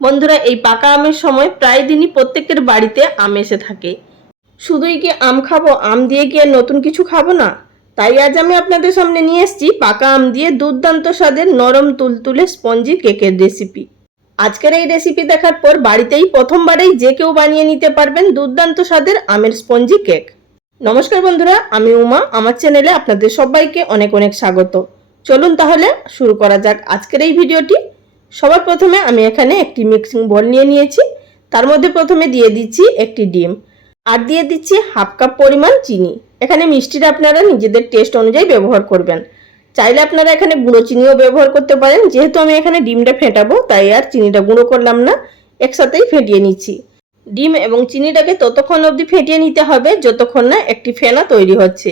বন্ধুরা, এই পাকা আমের সময় প্রায় দিনই প্রত্যেকের বাড়িতে আম এসে থাকে। শুধুই কি আম খাবো, আম দিয়ে কি আর নতুন কিছু খাবো না? তাই আজ আমি আপনাদের সামনে নিয়ে এসেছি পাকা আম দিয়ে দুর্দান্ত স্বাদের নরম তুলতুলে স্পঞ্জি কেকের রেসিপি। আজকের এই রেসিপি দেখার পর বাড়িতেই প্রথমবারেই যে কেউ বানিয়ে নিতে পারবেন দুর্দান্ত স্বাদের আমের স্পঞ্জি কেক। নমস্কার বন্ধুরা, আমি উমা। আমার চ্যানেলে আপনাদের সবাইকে অনেক অনেক স্বাগত। চলুন তাহলে শুরু করা যাক আজকের এই ভিডিওটি। সবার প্রথমে আমি এখানে একটি মিক্সিং বোল নিয়ে নিয়েছি। তার মধ্যে প্রথমে দিয়ে দিচ্ছি একটি ডিম, আর দিয়ে দিচ্ছি হাফ কাপ পরিমাণ চিনি। এখানে মিষ্টিটা আপনারা নিজেদের টেস্ট অনুযায়ী ব্যবহার করবেন। চাইলে আপনারা এখানে গুঁড়ো চিনিও ব্যবহার করতে পারেন। যেহেতু আমি এখানে ডিমটা ফেটাবো তাই আর চিনিটা গুঁড়ো করলাম না, একসাথেই ফেটিয়ে নিচ্ছি। ডিম এবং চিনিটাকে ততক্ষণ অবধি ফেটিয়ে নিতে হবে যতক্ষণ না একটি ফেনা তৈরি হচ্ছে।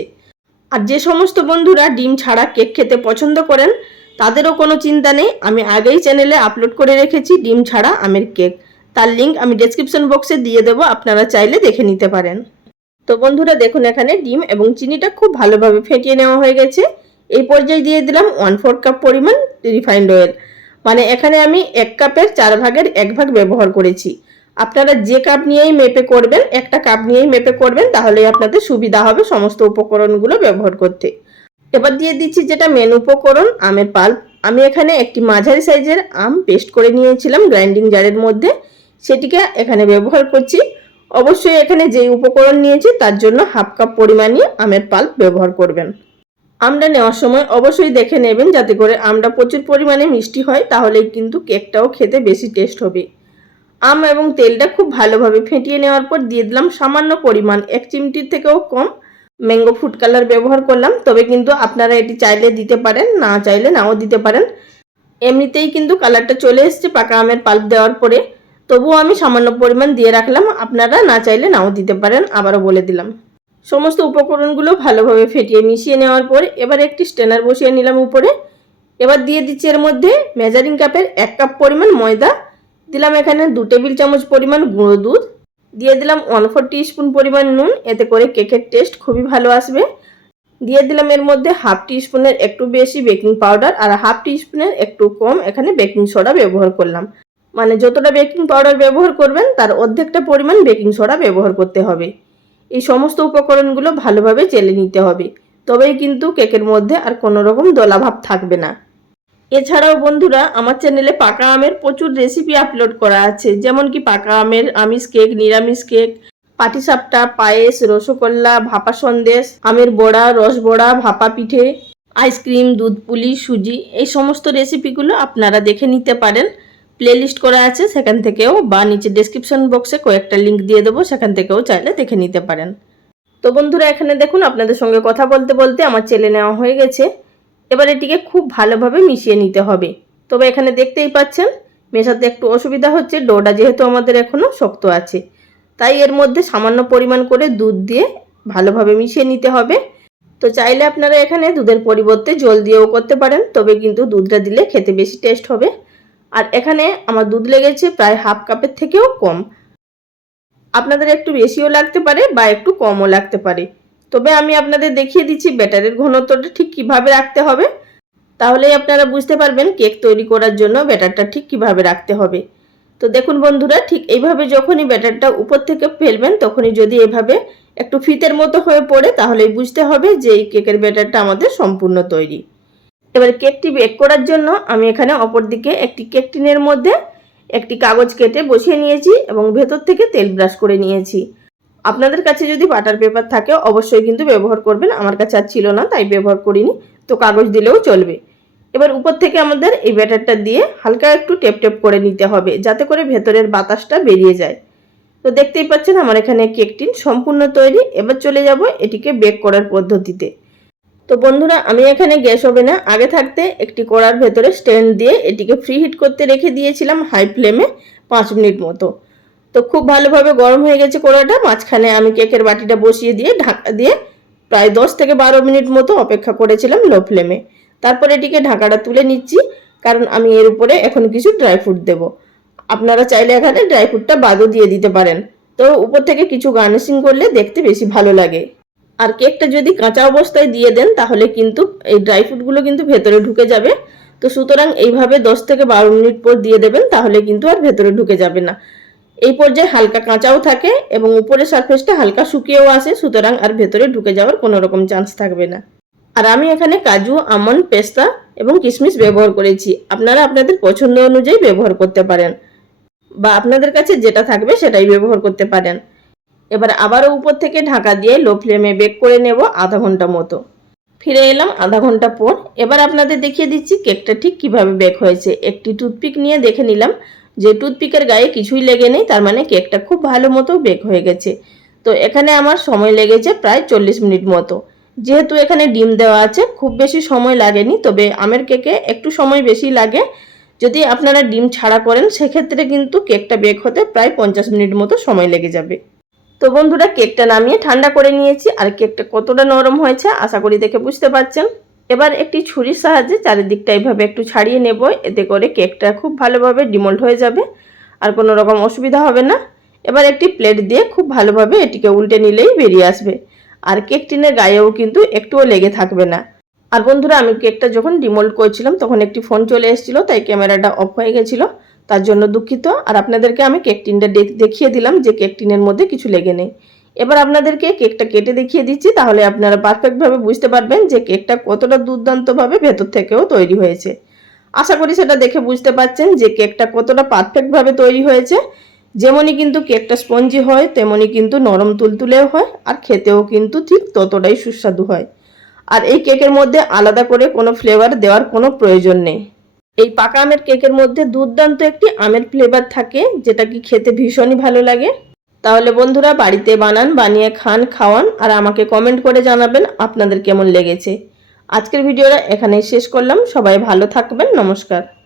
আর যে সমস্ত বন্ধুরা ডিম ছাড়া কেক খেতে পছন্দ করেন তাদেরও কোনো চিন্তা নেই, আমি আগেই চ্যানেলে আপলোড করে রেখেছি ডিম ছাড়া আমের কেক। তার লিঙ্ক আমি ডেসক্রিপশন বক্সে দিয়ে দেবো, আপনারা চাইলে দেখে নিতে পারেন। তো বন্ধুরা দেখুন, এখানে ডিম এবং চিনিটা খুব ভালোভাবে ফেটিয়ে নেওয়া হয়ে গেছে। এই পর্যায়ে দিয়ে দিলাম 1/4 কাপ পরিমাণ রিফাইন্ড অয়েল। মানে এখানে আমি 1 কাপের 4 ভাগের 1 ভাগ ব্যবহার করেছি। আপনারা যে কাপ নিয়েই মেপে করবেন, একটা কাপ নিয়েই মেপে করবেন, তাহলেই আপনাদের সুবিধা হবে সমস্ত উপকরণগুলো ব্যবহার করতে। এবার দিয়ে দিচ্ছি যেটা মেন উপকরণ, আমের পাল্প। আমি এখানে একটি মাঝারি সাইজের আম পেস্ট করে নিয়েছিলাম গ্রাইন্ডিং জারের মধ্যে, সেটিকে এখানে ব্যবহার করছি। অবশ্যই এখানে যেই উপকরণ নিয়েছি তার জন্য হাফ কাপ পরিমাণে আমের পাল্প ব্যবহার করবেন। আমটা নেওয়ার সময় অবশ্যই দেখে নেবেন যাতে করে আমটা প্রচুর পরিমাণে মিষ্টি হয়, তাহলেই কিন্তু কেকটাও খেতে বেশি টেস্ট হবে। আম এবং তেলটা খুব ভালোভাবে ফেটিয়ে নেওয়ার পর দিয়ে দিলাম সামান্য পরিমাণ 1 চিমটির থেকেও কম ম্যাঙ্গো ফুড কালার ব্যবহার করলাম। তবে কিন্তু আপনারা এটি চাইলে দিতে পারেন, না চাইলে নাও দিতে পারেন। এমনিতেই কিন্তু কালারটা চলে এসছে পাকা আমের পাল্প দেওয়ার পরে, তবুও আমি সামান্য পরিমাণ দিয়ে রাখলাম। আপনারা না চাইলে নাও দিতে পারেন, আবারও বলে দিলাম। সমস্ত উপকরণগুলো ভালোভাবে ফেটিয়ে মিশিয়ে নেওয়ার পর এবার একটি স্ট্রেনার বসিয়ে নিলাম উপরে। এবার দিয়ে দিচ্ছি এর মধ্যে মেজারিং কাপের 1 কাপ পরিমাণ ময়দা, দিলাম এখানে 2 টেবিল চামচ পরিমাণ গুঁড়ো দুধ, দিয়ে দিলাম 1/4 টিস্পুন পরিমাণ নুন, এতে করে কেকের টেস্ট খুবই ভালো আসবে। দিয়ে দিলাম এর মধ্যে হাফ টিস্পুনের একটু বেশি বেকিং পাউডার, আর হাফ টিস্পুনের একটু কম এখানে বেকিং সোডা ব্যবহার করলাম। মানে যতটা বেকিং পাউডার ব্যবহার করবেন তার অর্ধেকটা পরিমাণ বেকিং সোডা ব্যবহার করতে হবে। এই সমস্ত উপকরণগুলো ভালোভাবে চেলে নিতে হবে, তবেই কিন্তু কেকের মধ্যে আর কোনো রকম দলাভাব থাকবে না। এছাড়াও বন্ধুরা, আমার চ্যানেলে পাকা আমের প্রচুর রেসিপি আপলোড করা আছে, যেমন কি পাকা আমের আমিষ কেক, নিরামিষ কেক, পাটিসাপটা, পায়েস, রসগোল্লা, ভাপা সন্দেশ, আমের বড়া, রস বড়া, ভাপা পিঠে, আইসক্রিম, দুধ পুলি, সুজি, এই সমস্ত রেসিপিগুলো আপনারা দেখে নিতে পারেন। প্লেলিস্ট করা আছে সেখান থেকেও, বা নিচে ডেসক্রিপশন বক্সে কয়েকটা লিঙ্ক দিয়ে দেবো, সেখান থেকেও চাইলে দেখে নিতে পারেন। তো বন্ধুরা এখানে দেখুন, আপনাদের সঙ্গে কথা বলতে বলতে আমার চেলে নেওয়া হয়ে গেছে। এবার এটিকে খুব ভালোভাবে মিশিয়ে নিতে হবে। তবে এখানে দেখতেই পাচ্ছেন মেশাতে একটু অসুবিধা হচ্ছে, ডোটা যেহেতু আমাদের এখনও শক্ত আছে, তাই এর মধ্যে সামান্য পরিমাণ করে দুধ দিয়ে ভালোভাবে মিশিয়ে নিতে হবে। তো চাইলে আপনারা এখানে দুধের পরিবর্তে জল দিয়েও করতে পারেন, তবে কিন্তু দুধটা দিলে খেতে বেশি টেস্ট হবে। আর এখানে আমার দুধ লেগেছে প্রায় হাফ কাপের থেকেও কম। আপনাদের একটু বেশিও লাগতে পারে বা একটু কমও লাগতে পারে। তবে আমি আপনাদের দেখিয়ে দিচ্ছি ব্যাটারের ঘনত্বটা ঠিক কিভাবে রাখতে হবে, তাহলেই আপনারা বুঝতে পারবেন কেক তৈরি করার জন্য ব্যাটারটা ঠিক কিভাবে রাখতে হবে। তো দেখুন বন্ধুরা, ঠিক এইভাবে যখনই ব্যাটারটা উপর থেকে ফেলবেন তখনই যদি এভাবে একটু ফিতের মতো হয়ে পড়ে, তাহলেই বুঝতে হবে যে এই কেকের ব্যাটারটা আমাদের সম্পূর্ণ তৈরি। এবার কেকটি বেক করার জন্য আমি এখানে অপর দিকে একটি কেক টিনের মধ্যে একটি কাগজ কেটে বসিয়ে নিয়েছি এবং ভেতর থেকে তেল ব্রাশ করে নিয়েছি। আপনাদের কাছে যদি বাটার পেপার থাকে অবশ্যই কিন্তু ব্যবহার করবেন, আমার কাছে আর ছিল না তাই ব্যবহার করিনি, তো কাগজ দিলেও চলবে। এবার উপর থেকে আমাদের এই ব্যাটারটা দিয়ে হালকা একটু টেপ টেপ করে নিতে হবে, যাতে করে ভেতরের বাতাসটা বেরিয়ে যায়। তো দেখতেই পাচ্ছেন আমার এখানে কেক টিন সম্পূর্ণ তৈরি। এবার চলে যাব এটিকে বেক করার পদ্ধতিতে। তো বন্ধুরা, আমি এখানে গ্যাস ওভেনে আগে থাকতে একটি কড়ার ভেতরে স্ট্যান্ড দিয়ে এটিকে ফ্রি হিট করতে রেখে দিয়েছিলাম হাই ফ্লেমে 5 মিনিট মতো। তো খুব ভালোভাবে গরম হয়ে গেছে কড়াটা। মাঝখানে আমি কেকের বাটিটা বসিয়ে দিয়ে ঢাকা দিয়ে প্রায় 10 থেকে 12 মিনিট মতো অপেক্ষা করেছিলাম লো ফ্লেমে। তারপর এটিকে ঢাকাটা তুলে নিচ্ছি, কারণ আমি এর উপরে এখন কিছু ড্রাই ফ্রুট দেবো। আপনারা চাইলে এখানে ড্রাই ফ্রুটটা বাদও দিয়ে দিতে পারেন, তো উপর থেকে কিছু গার্নিশিং করলে দেখতে বেশি ভালো লাগে। আর কেকটা যদি কাঁচা অবস্থায় দিয়ে দেন তাহলে কিন্তু এই ড্রাই ফ্রুটগুলো কিন্তু ভেতরে ঢুকে যাবে, তো সুতরাং এইভাবে 10 থেকে 12 মিনিট পর দিয়ে দেবেন, তাহলে কিন্তু আর ভেতরে ঢুকে যাবে না। এই পর্যায়ে হালকা কাঁচাও থাকে এবং উপরের সারফেসটা হালকা শুকিয়েও আসে, সুতরাং আর ভেতরে ঢুকে যাওয়ার কোনো রকম চান্স থাকবে না। আর আমি এখানে কাজু, আমন্ড, পেস্তা এবং কিশমিশ ব্যবহার করেছি। আপনারা আপনাদের পছন্দ অনুযায়ী ব্যবহার করতে পারেন বা আপনাদের কাছে যেটা থাকবে সেটাই ব্যবহার করতে পারেন। এবার আবারও উপর থেকে ঢাকা দিয়ে লো ফ্লেমে বেক করে নেব আধা ঘন্টা মতো। ফিরে এলাম আধা ঘন্টা পর। এবার আপনাদের দেখিয়ে দিচ্ছি কেকটা ঠিক কিভাবে বেক হয়েছে। একটি টুথপিক নিয়ে দেখে নিলাম যে টুথপিকের গায়ে কিছুই লেগে নেই, তার মানে কেকটা খুব ভালো মতো বেক হয়ে গেছে। তো এখানে আমার সময় লেগেছে প্রায় 40 মিনিট মতো। যেহেতু এখানে ডিম দেওয়া আছে খুব বেশি সময় লাগেনি, তবে আমের কেকে একটু সময় বেশি লাগে। যদি আপনারা ডিম ছাড়া করেন সেক্ষেত্রে কিন্তু কেকটা বেক হতে প্রায় 50 মিনিট মতো সময় লেগে যাবে। তো বন্ধুরা, কেকটা নামিয়ে ঠান্ডা করে নিয়েছি আর কেকটা কতটা নরম হয়েছে আশা করি দেখে বুঝতে পারছেন। এবার একটি ছুরির সাহায্যে চারিদিকটা এইভাবে একটু ছাড়িয়ে নেব, এতে করে কেকটা খুব ভালোভাবে ডিমোল্ড হয়ে যাবে আর কোনো রকম অসুবিধা হবে না। এবার একটি প্লেট দিয়ে খুব ভালোভাবে এটিকে উল্টে নিলেই বেরিয়ে আসবে আর কেক টিনের গায়েও কিন্তু একটুও লেগে থাকবে না। আর বন্ধুরা, আমি কেকটা যখন ডিমোল্ড করছিলাম তখন একটি ফোন চলে এসেছিলো, তাই ক্যামেরাটা অফ হয়ে গেছিলো, তার জন্য দুঃখিত। আর আপনাদেরকে আমি কেক টিনটা দেখিয়ে দিলাম যে কেক টিনের মধ্যে কিছু লেগে নেই। এবার আপনাদেরকে কেকটা কেটে দেখিয়ে দিচ্ছি, তাহলে আপনারা পারফেক্টভাবে বুঝতে পারবেন যে কেকটা কতটা দুর্দান্তভাবে ভেতর থেকেও তৈরি হয়েছে। আশা করি সেটা দেখে বুঝতে পারছেন যে কেকটা কতটা পারফেক্টভাবে তৈরি হয়েছে। যেমনই কিন্তু কেকটা স্পঞ্জি হয় তেমনই কিন্তু নরম তুলতুলেও হয় আর খেতেও কিন্তু ঠিক ততটাই সুস্বাদু হয়। আর এই কেকের মধ্যে আলাদা করে কোনো ফ্লেভার দেওয়ার কোনো প্রয়োজন নেই। এই পাকা আমের কেকের মধ্যে দুর্দান্ত একটি আমের ফ্লেভার থাকে, যেটা কি খেতে ভীষণই ভালো লাগে। তাহলে বন্ধুরা, বাড়িতে বানান, বানিয়ে খান, খাওয়ান আর আমাকে কমেন্ট করে জানাবেন আপনাদের কেমন লেগেছে। আজকের ভিডিওটা এখানেই শেষ করলাম। সবাই ভালো থাকবেন। নমস্কার।